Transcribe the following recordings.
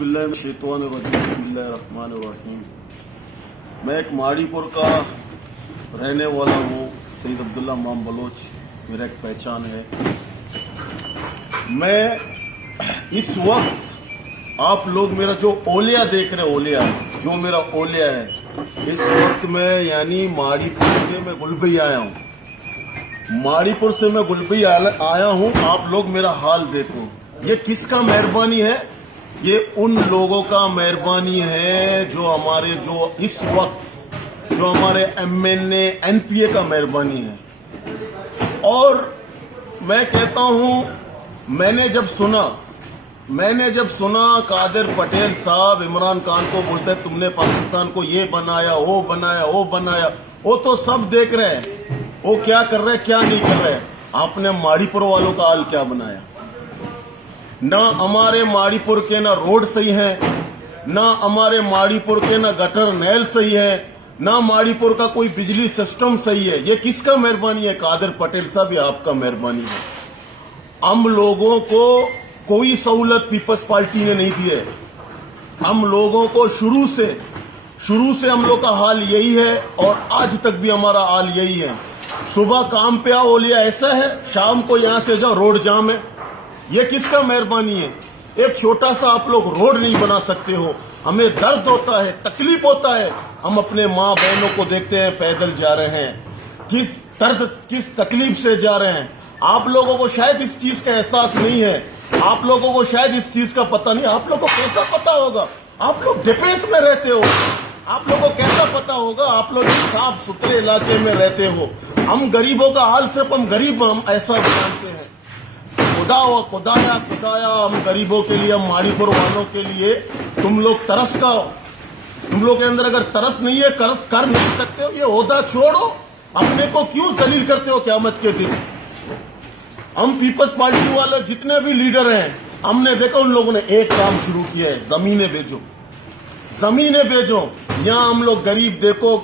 बिस्मिल्लाहिर्रहमानिर्रहीम। मैं एक माड़ीपुर का रहने वाला हूँ। सईद अब्दुल्ला माम बलोच मेरा एक पहचान है। मैं इस वक्त आप लोग मेरा जो ओलिया देख रहे, ओलिया जो मेरा ओलिया है, इस वक्त मैं यानी माड़ीपुर से मैं गुलबई आया हूँ। माड़ीपुर से मैं गुलबई आया हूँ। आप लोग मेरा हाल देखो। ये किसका मेहरबानी है? ये उन लोगों का मेहरबानी है जो हमारे जो इस वक्त जो हमारे एमएनए एनपीए का मेहरबानी है। और मैं कहता हूँ, मैंने जब सुना कादिर पटेल साहब इमरान खान को बोलते हैं तुमने पाकिस्तान को ये बनाया, वो बनाया, वो बनाया, वो तो सब देख रहे हैं वो क्या कर रहे हैं, क्या नहीं कर रहे हैं। आपने माड़ीपुर वालों का हाल क्या बनाया? ना हमारे माड़ीपुर के ना रोड सही है, ना हमारे माड़ीपुर के ना गटर नहल सही है, ना माड़ीपुर का कोई बिजली सिस्टम सही है। ये किसका मेहरबानी है? कादिर पटेल साहब, ये आपका मेहरबानी है। हम लोगों को कोई सहूलत पीपल्स पार्टी ने नहीं दी है। हम लोगों को शुरू से हम लोग का हाल यही है और आज तक भी हमारा हाल यही है। सुबह काम पे आओ ओलिया ऐसा है, शाम को यहां से जाओ रोड जाम है। ये किसका मेहरबानी है? एक छोटा सा आप लोग रोड नहीं बना सकते हो। हमें दर्द होता है, तकलीफ होता है। हम अपने माँ बहनों को देखते हैं पैदल जा रहे हैं, किस तकलीफ से जा रहे हैं। आप लोगों को शायद इस चीज का एहसास नहीं है। आप लोगों को शायद इस चीज का पता नहीं। आप लोगों को कैसा पता होगा? आप लोग डिफेंस में रहते हो। आप लोगों को कैसा पता होगा? आप लोग साफ सुथरे इलाके में रहते हो। हम गरीबों का हाल सिर्फ हम ऐसा जानते हैं। खुदाया हम गरीबों के लिए, हम माड़ीपुर वालों के लिए तुम लोग तरस का हो। तुम लोग के अंदर अगर तरस नहीं है, कर नहीं सकते हो, ये ओहदा छोड़ो। अपने को क्यों जलील करते हो क़यामत के दिन? हम पीपल्स पार्टी वाले जितने भी लीडर हैं, हमने देखा उन लोगों ने एक काम शुरू किया है, जमीनें बेचो। यहाँ हम लोग गरीब देखो,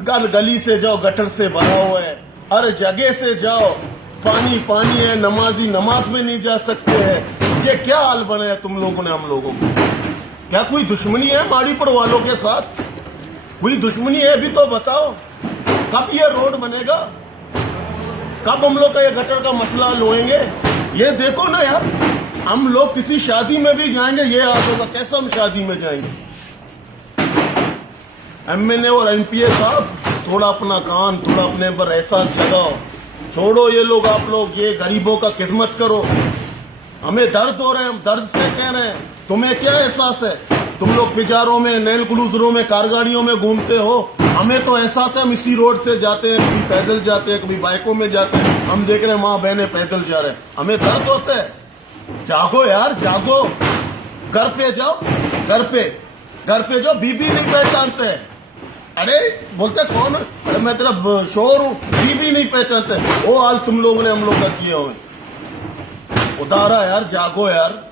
गली से जाओ गटर से भरा हुआ है, हर जगह से जाओ पानी है, नमाजी नमाज में नहीं जा सकते हैं। ये क्या हाल बनाया तुम लोगों ने हम लोगों को? क्या कोई दुश्मनी है माड़ीपुर वालों के साथ? कोई दुश्मनी है भी तो बताओ। कब ये रोड बनेगा? कब हम लोग का ये गटर का मसला लोएंगे? ये देखो ना यार, हम लोग किसी शादी में भी जाएंगे ये हाल होगा। कैसे हम शादी में जाएंगे? एमएनए और एनपीए साहब, थोड़ा अपना कान, थोड़ा अपने पर एहसास जगाओ। छोड़ो ये लोग, आप लोग ये गरीबों का खिदमत करो। हमें दर्द हो रहे हैं, हम दर्द से कह रहे हैं। तुम्हें क्या एहसास है? तुम लोग पिजारों में, नैल क्रूजरों में, कारगाड़ियों में घूमते हो। हमें तो एहसास है, हम इसी रोड से जाते हैं, कभी पैदल जाते हैं, कभी बाइकों में जाते हैं। हम देख रहे हैं माँ बहनें पैदल जा रहे हैं, हमें दर्द होता है। जागो यार, जागो। घर पे जाओ, घर पे जाओ। बीबी नहीं पहचानते हैं। अरे बोलते कौन? अरे मैं तेरा शोर हूं, बीबी नहीं पहचानते। वो हाल तुम लोगों ने हम लोग का किया हुए। उतारा यार, जागो यार।